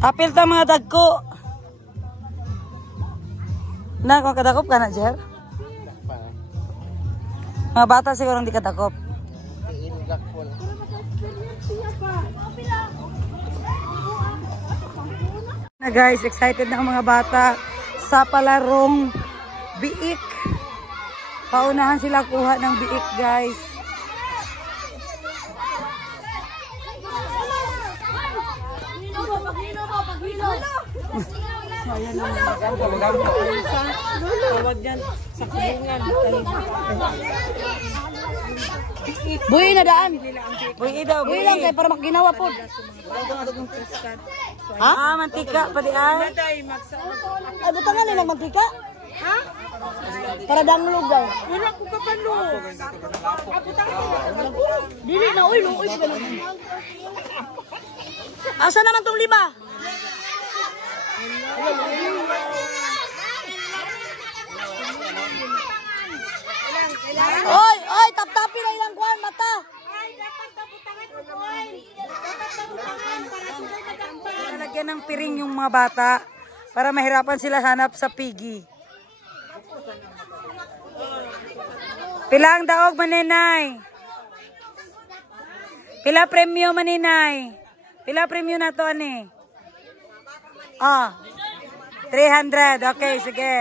Apil ta mga dagko. Na, kung kadakop ka na, Jer? Mga bata siguro hindi kadakop. Na guys, excited na ang mga bata sa palarong biik. Paunahan sila kuha ng biik, guys. Buhi na daan. Buhi daw, Buhi lang kayo para makginawa po. Ha? Ah, mantika pa di ay. Ay, butangan na ng mantika? Ha? Para damlog daw. Wala ko kapalo. Dili na, uy, luoy. Asa naman tong 5? Oy, oy, tap-tapi na ilang kuwan, mata. Ay, dapat tabutangan ko, oy. Dapat tabutangan para sila matakpan. Nalagyan ng piring yung mga bata para mahirapan sila hanap sa pigi. Pila ang daog, maninay? Pila premyo, maninay? Pila premyo na to, ani? Ah, 300. Okay, sige.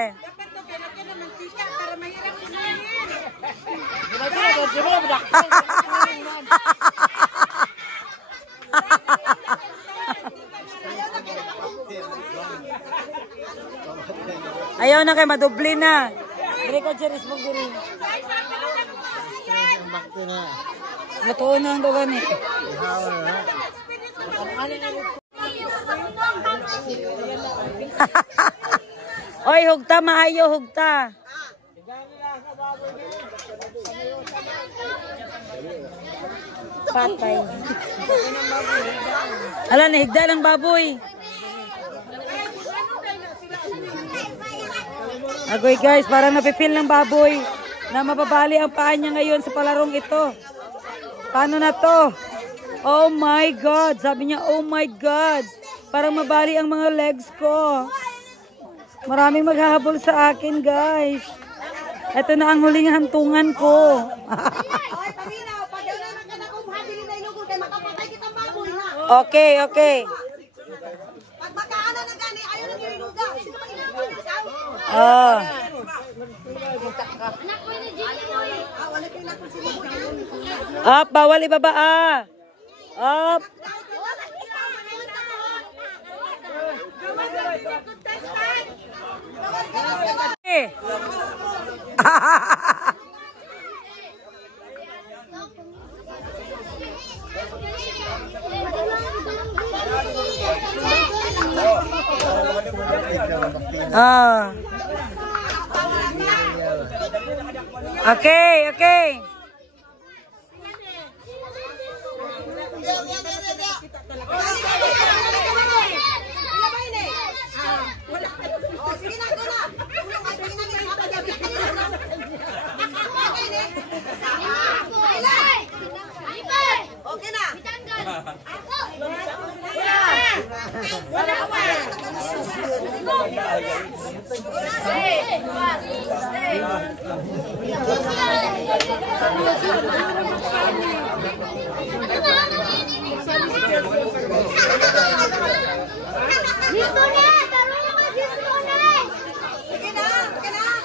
Ayaw na kayo, madubli na. Dili ka, Cheris, mong diri. Natuon na ang dawan eh. Oy, hugta, maayo, hugta. Patay. Ala, nahigda ng baboy. Agoy guys, parang napipil ng baboy na mababali ang paa niya ngayon sa palarong ito. Paano na to? Oh my God! Sabi niya, oh my God! Parang mabali ang mga legs ko. Maraming maghahabol sa akin, guys. Ito na ang huling hantungan ko. Okay, okay. Pag magkaana na gani, ayaw na yung luga. Sino ba Oh. Up, bawal ibaba ah. Up. Ah. Okay, okay. Okay na.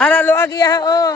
Haralo agiya oh.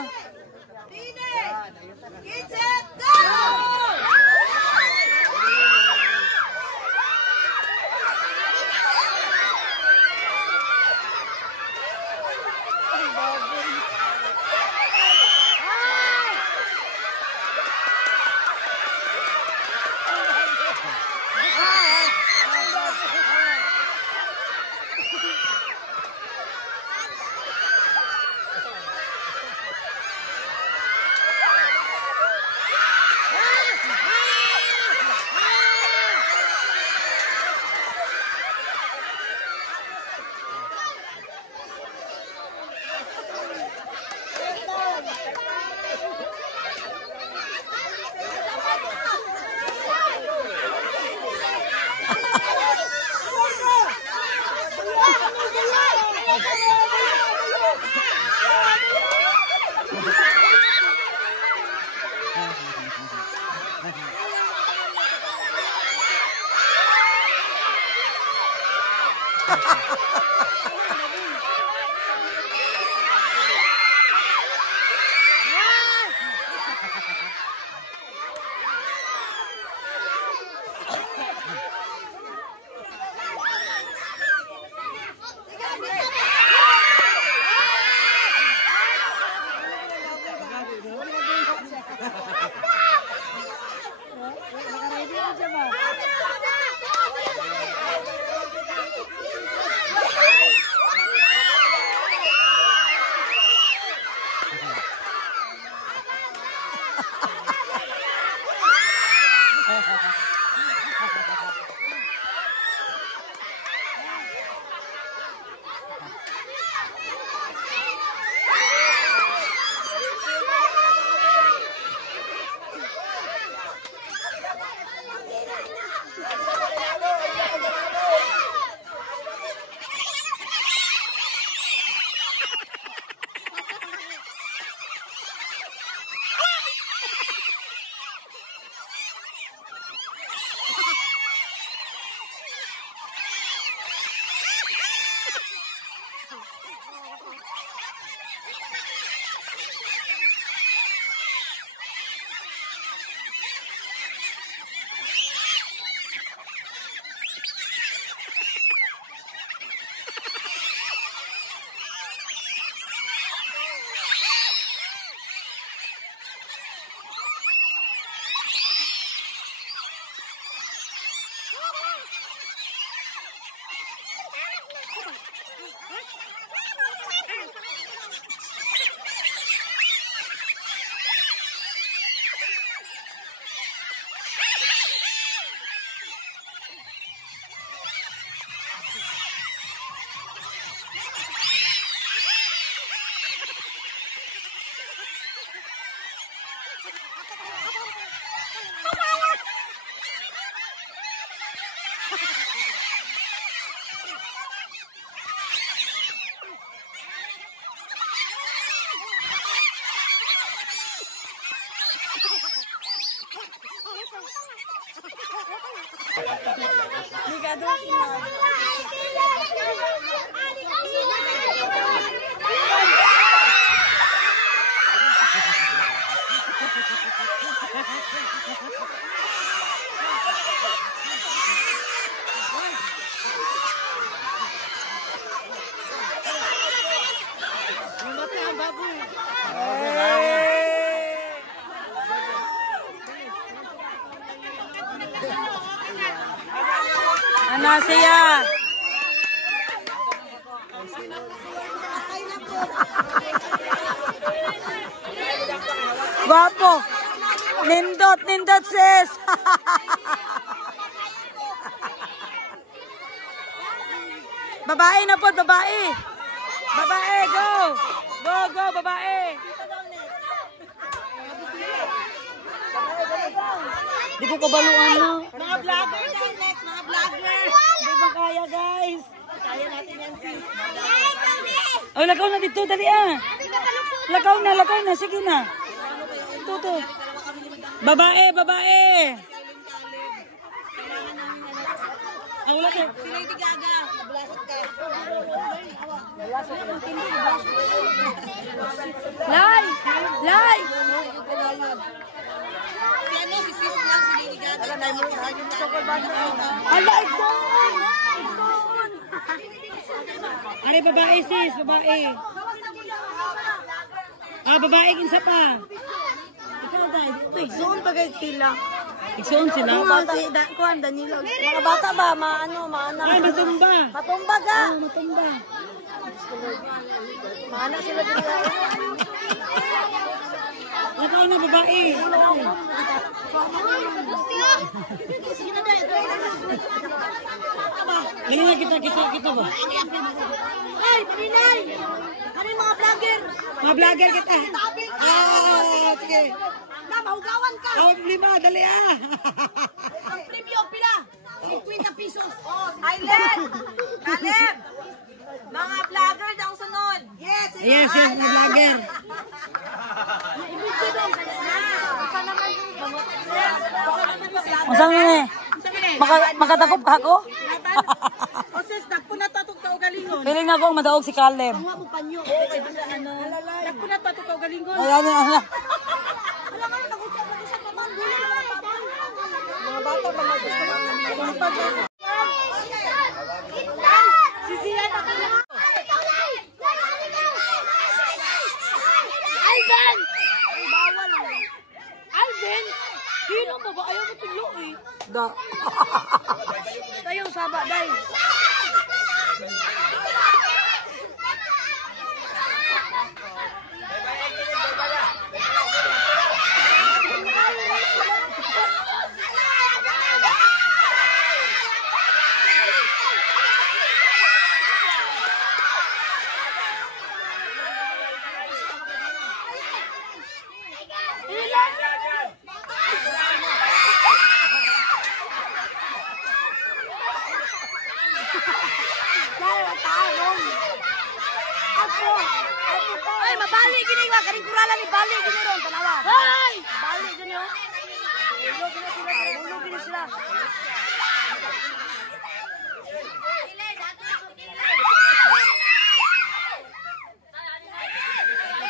Ano siya? Guwapo. Nindot, nindot sis. Babae na po, babae. Babae, go. Go, go, babae. Di ko kabaluan na. Mga vlogger tayo next, mga vlogger. Di ba kaya, guys? Kaya natin yan, sis. Oh, lakaw na dito, dali ah. Lakaw na. Sige na. Ito. Babae, babae. Ang wala ka. Si Lady Gaga. Nablasot ka. Live! Live! Si ano, si sis lang, si Lady Gaga. Alam na yung Alive zone! Ari, babae sis, babae. Ah, babae, kinsa pa. Ikaw dahil, Zone bagay sila. igsoon sila. Kuhan, Danilo. Mga bata ba? Maano? Ay, matumba. Matumba ka. Oh, matumba. Maano sila dito. Lakaw na, babae. Ganyan na kita ba? Ay, Pinay! Ano yung mga vlogger? Mga vlogger kita. Ah, sige. Na, mahugawan ka. Oh, 5, dali ah. Ang premium pila. 50 pesos. Oh, Island! Kaleb! Mga vlogger daw sunod. Yes, Yes, mga vlogger. Unsa man eh? Makatakop ka ako? O sis, nagpo na to galingon. Feeling na akong madaog si Caleb. Mga mo panyo. Okay, basta ano. Dako na to ikaw galingon. Ayan, ayan. Wala nga nag-usap pa man. Mga bata ba mag-gusto? Si Zian ako na. Alden! Bawal. Alden! Sino ba ba? Ayaw mo tulo eh. Da. Tayo saba, day. Ay, mabali gini ba? Karing kurala ni bali gini ron, tanawa. Ay! Bali gini oh. Ulo gini sila.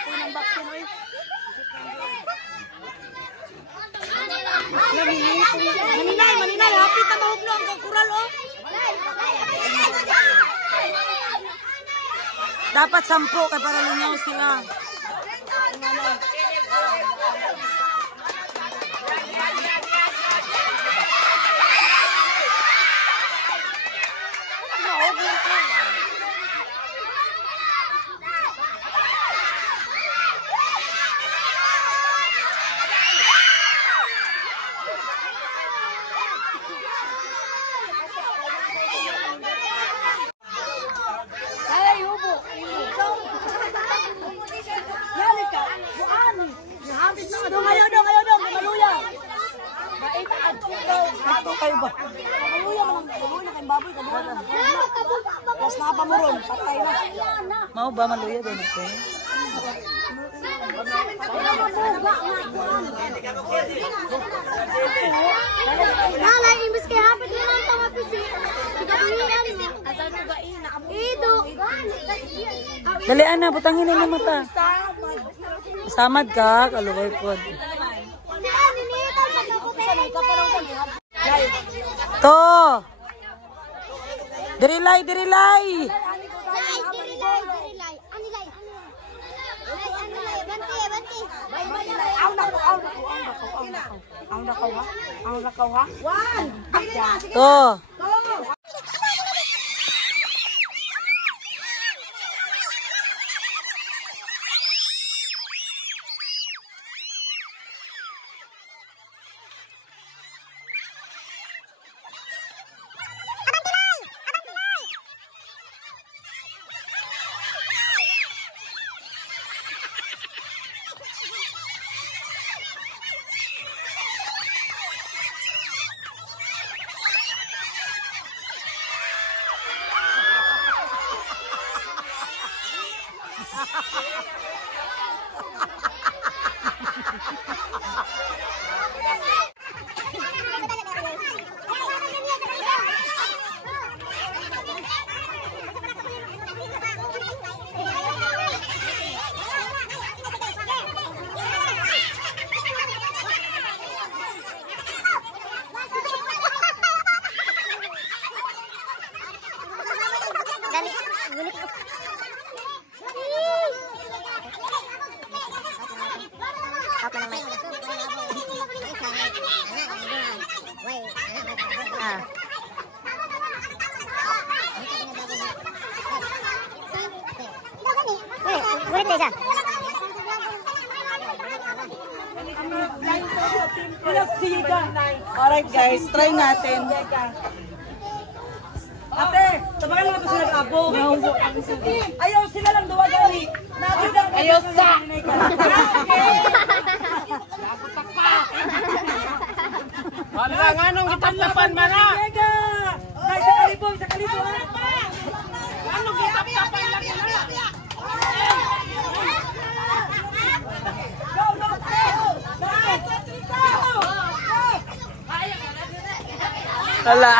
Punang baksin oy. Maninay, hapit na mahugno ang kural oh. Dapat 10 kay para lingaw sila. Dong, ayaw, maluya. Maita at tukaw. Ito kayo ba? Maluya na kayong baboy, kabuha na. Tapos nakapamuron, patay na. Mau ba maluya din ito? Nalay, imbis kay hapit na lang tama pisi. Dalian na, butangin na yung mata. Samad ka, kalukoy po. To! Dirilay! Ang nakaw ha? One! To! Alright guys, try natin. Ate, tabagan mo ito sila kabo. Ayaw sila lang duwa gali. Ayaw sa. Wala nga nung itap-tapan man na. Guys, sa kalibo. Anong itap-tapan lang yan na? Hala.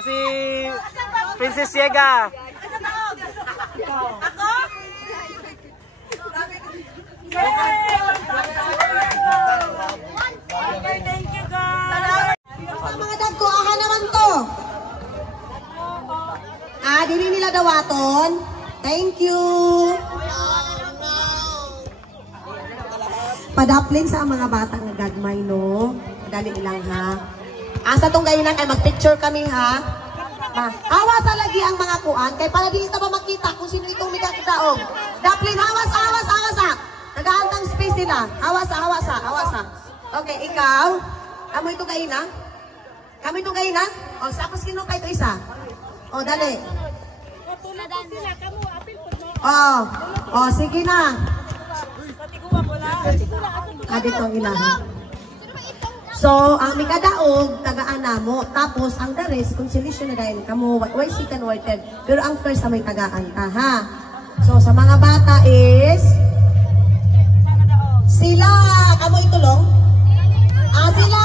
Si Princess Yega. Ako? Okay, thank you guys. Sa mga dagko, aha naman to. Dili nila dawaton. Thank you. Padaplin sa mga bata nga gagmay, no? Dali ilang, ha? Asa tong gayon kay mag-picture kami, ha? Hawas sa lagi ang mga kuan. Kay para dito ba makita kung sino itong may kakadaog. Daplin, hawas, ha? Nagaantang space sila. Hawas, ha? Okay, ikaw. Amo itong gayon, ha? Kami itong gayon, ha? O, sapos kinong kayo ito isa. O, dali. O, sige na. Dito ang ilahan. So, ang may kadaog, tagaan na mo. Tapos, ang the rest, consolation na dahil kamo, why second worded. Pero ang first na may tagaan ka, ha? So, sa mga bata is, sila, kamo itulong? Sila,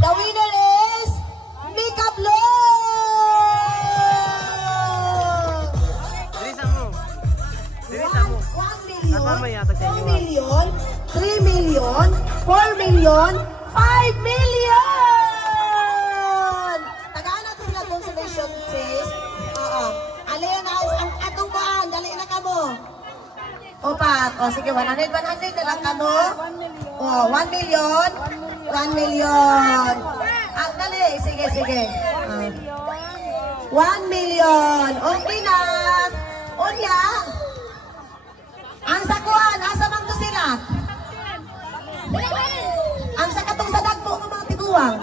the winner is, Mika Vlog! Dirisa mo. 1 million, 2 million, 3 million, 4 million, 5 million! Tagaan natin sila consolation, sis. Alin na, ang atong kuan, dali na kamo. Opat. O, sige, 100 na lang kamo. O, 1 million, 1 million. Dali, sige. 1 million. Okay na. Unya. Ang sakuan, asa man to sila? Ang sakatong sa dagpo ng mga tiguang.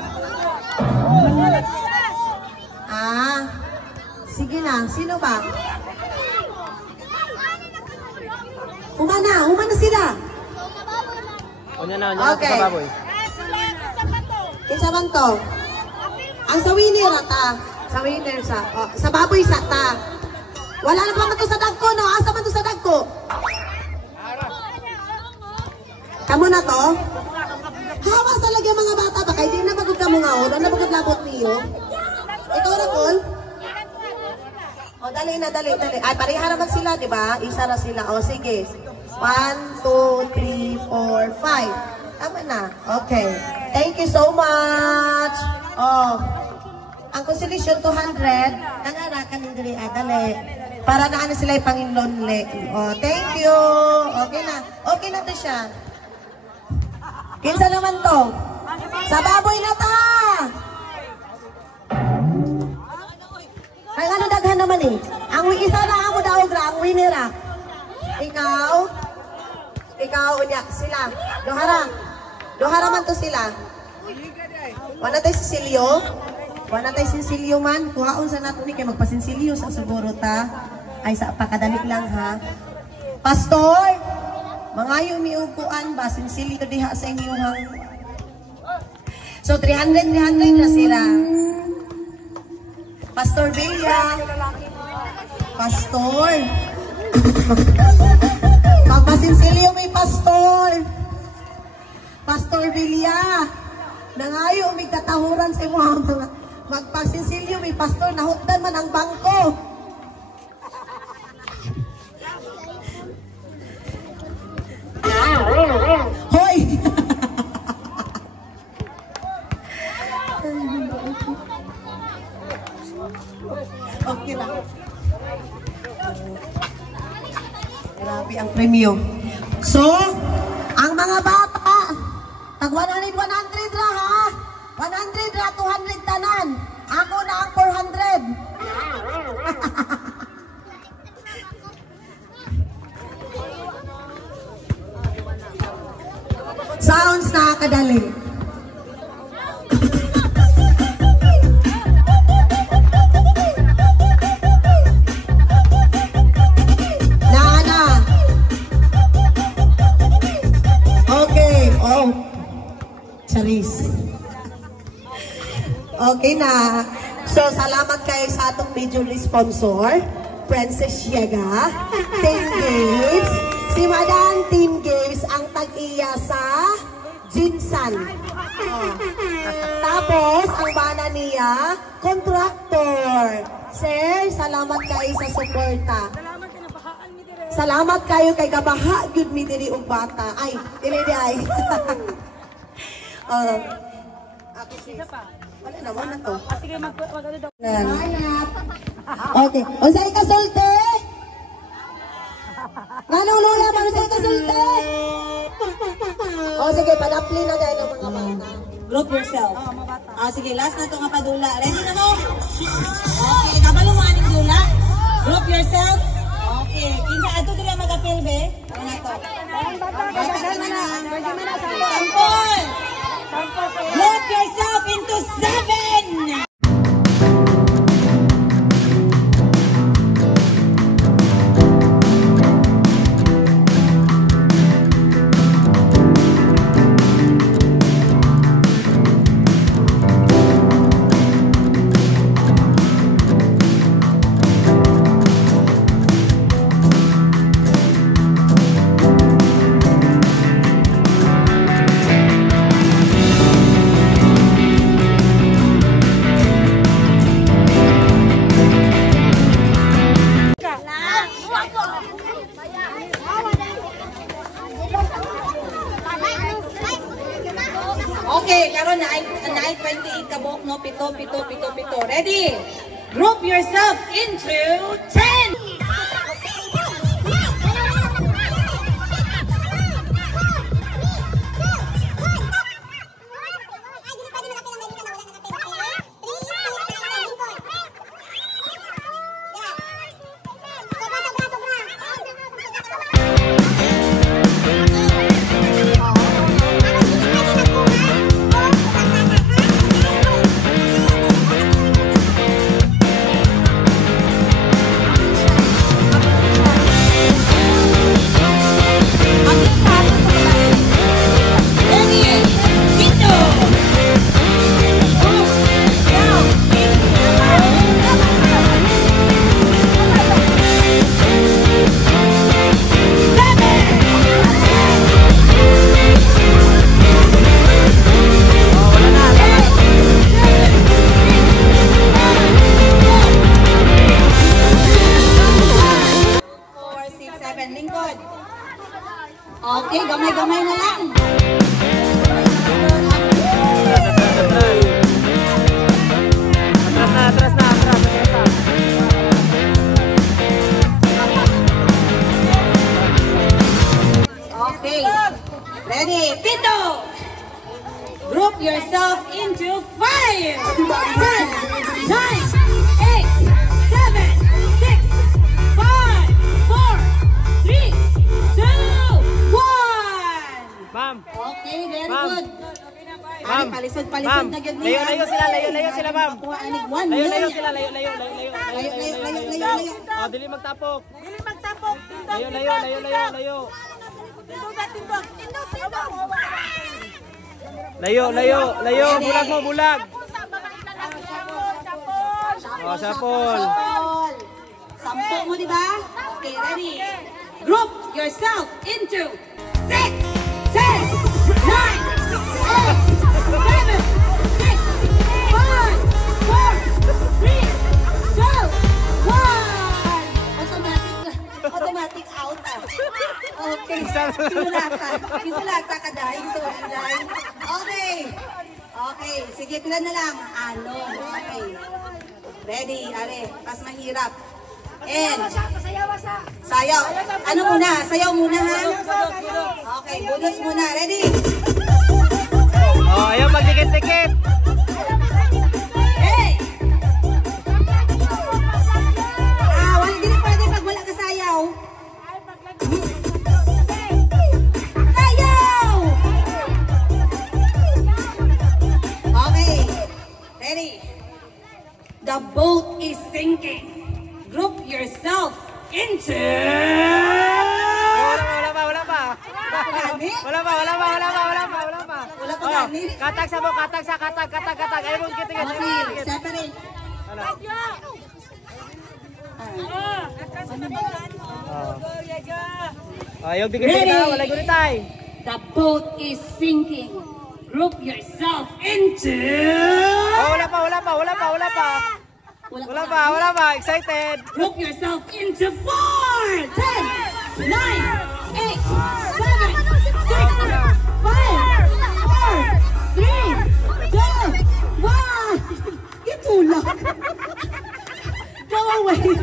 Sige na. Sino ba? Humana sila. Unya na Okay. sa baboy. Kinsa man to? Ang sa winner ta. Sa baboy sa ta. Wala na pa man to sa dagko, no? Asa man to sa dagko? Kamu na to? Hawas talaga mga bata ba? Kaya di na bagod ka mga o. Doon na bagod labot niyo. Ikaw na, Col? O, dali. Ay, pareha naman sila, di ba? Isa na sila. O, sige. 1, 2, 3, 4, 5. Tama na. Okay. Thank you so much. O, ang consolation 200. Nangarakan yung dali. Dali. Para na ano sila yung Panginoon. O, thank you. Okay na. Okay na to siya. Kinsa naman to? Sa baboy na ta! Ay, ano daghan naman eh? Ang isa na ang mudaog ra, ang winner ah. Ikaw, unya, sila. Dohara man to sila. Wala tayo Cecilio man. Kuhaon sa nato ni kay magpasinsilyo sa siguro ta. Ay, sa pakadali lang ha. Pastor! Mga umiupuan ba, sinsilyo diha sa inyong. So, 300 na sila. Pastor Bella. Pastor. Pagpasinsilyo may pastor. Pastor Bella. Nangayo umigtatahuran sa inyong mga magpasinsilyo may pastor. Nahutdan man ang bangko. Hoy! Okay lang. Grabe ang premyo. So, ang mga bata, tag 100 ra ha. 100 ra, 200 tanan. Ako na ang 400. Sounds nakakadali. Okay. Oh. Charis. Okay na. So, salamat kayo sa atong major sponsor, Princess Yega, Team Games. Si Madam Team Games ang tag-iya sa Jinsan. Oh. Tapos, ang bana niya, contractor. Sir, salamat kayo sa suporta. Salamat kayo kay gabaha, good mi diri og bata. Ay, dili ay. Ako siya. Wala naman na to. Sige, mag-ano daw. Okay. Unsay ka sulti? Nganong lula ba unsay ka sulti? Sige, palapli na dahil ng mga bata. Group yourself. Sige, last na to nga padula. Ready na mo? Okay, kabalo mo aning dula. Group yourself. Okay, kinsa ato dira mag-apil be? Ano na to? Sampol! Group yourself into 7! Okay, karon na 28 kabok no, pito. Ready? Group yourself into 10. Okay, gamay-gamay na lang. Atras na. Okay. Ready? Tito! Group yourself into 5! 10, 9, 8, 7, 6, 5, 4, 3, 2, 1! Ma'am. Okay, very Ma'am. good. Ma'am. Palisod Ma'am. na gyud Layo sila, ma'am. Kuha anig 1. Layo sila, layo. Layo. Oh, dili magtapok. Layo. Layo. Bulag. Oh, sapol. Sampo mo, di ba? Okay, ready? Group yourself into 6, 10, 9, 8, 7, 6, 5, 4, 3, 2, 1. Automatic out. Okay. Isulata ka dahil. Okay. Sige, pila na lang. Okay. Ready, are. Pas mahirap. And sayaw. Ano muna? Sayaw muna, ha? Okay, budos muna. Ready? Oh, ayaw magdikit-dikit. Hey! Wala din pwede pag wala ka sayaw. Sayaw! Okay. Ready? The boat is sinking. Group yourself into... Wala pa. Wala pa. Wala pa Oh, gani? katag. Ayaw mo dikit-dikit. Okay, separate. Ayaw dikit-dikit. Wala gunitay. The boat is sinking. Group yourself into... Oh, wala pa. Wala pa. Excited. Group yourself into 4, 10, 9, 8, 7, 6, 5, 4, 3, 2, 1. Itulak. Go away.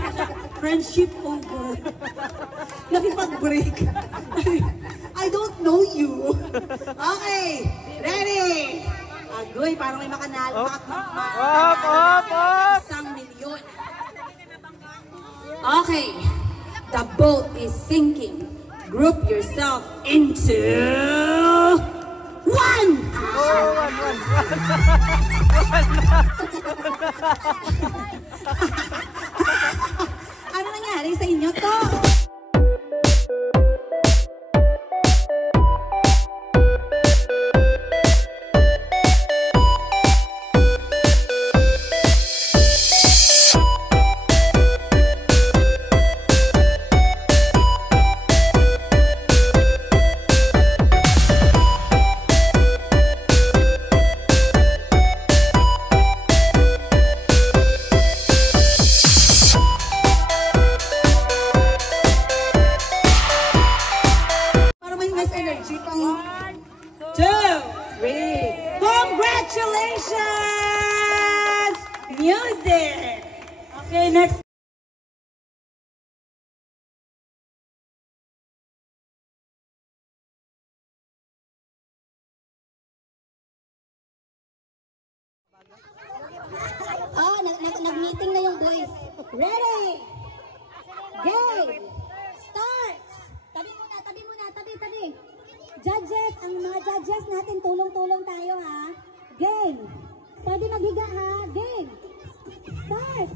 Friendship over. Nakipag-break. I don't know you. Okay. Ready? Agoy, parang may makanalo. Op. Isang milyon. Okay. The boat is sinking. Group yourself into 1. Ano nangyari sa inyo to? Congratulations! Music! Okay, next. Nag-meeting na yung boys. Ready? Game! Start! Tabi muna. Judges, ang mga judges natin, tulong-tulong tayo ha. Game! Pwede maghiga ha. Game! Start!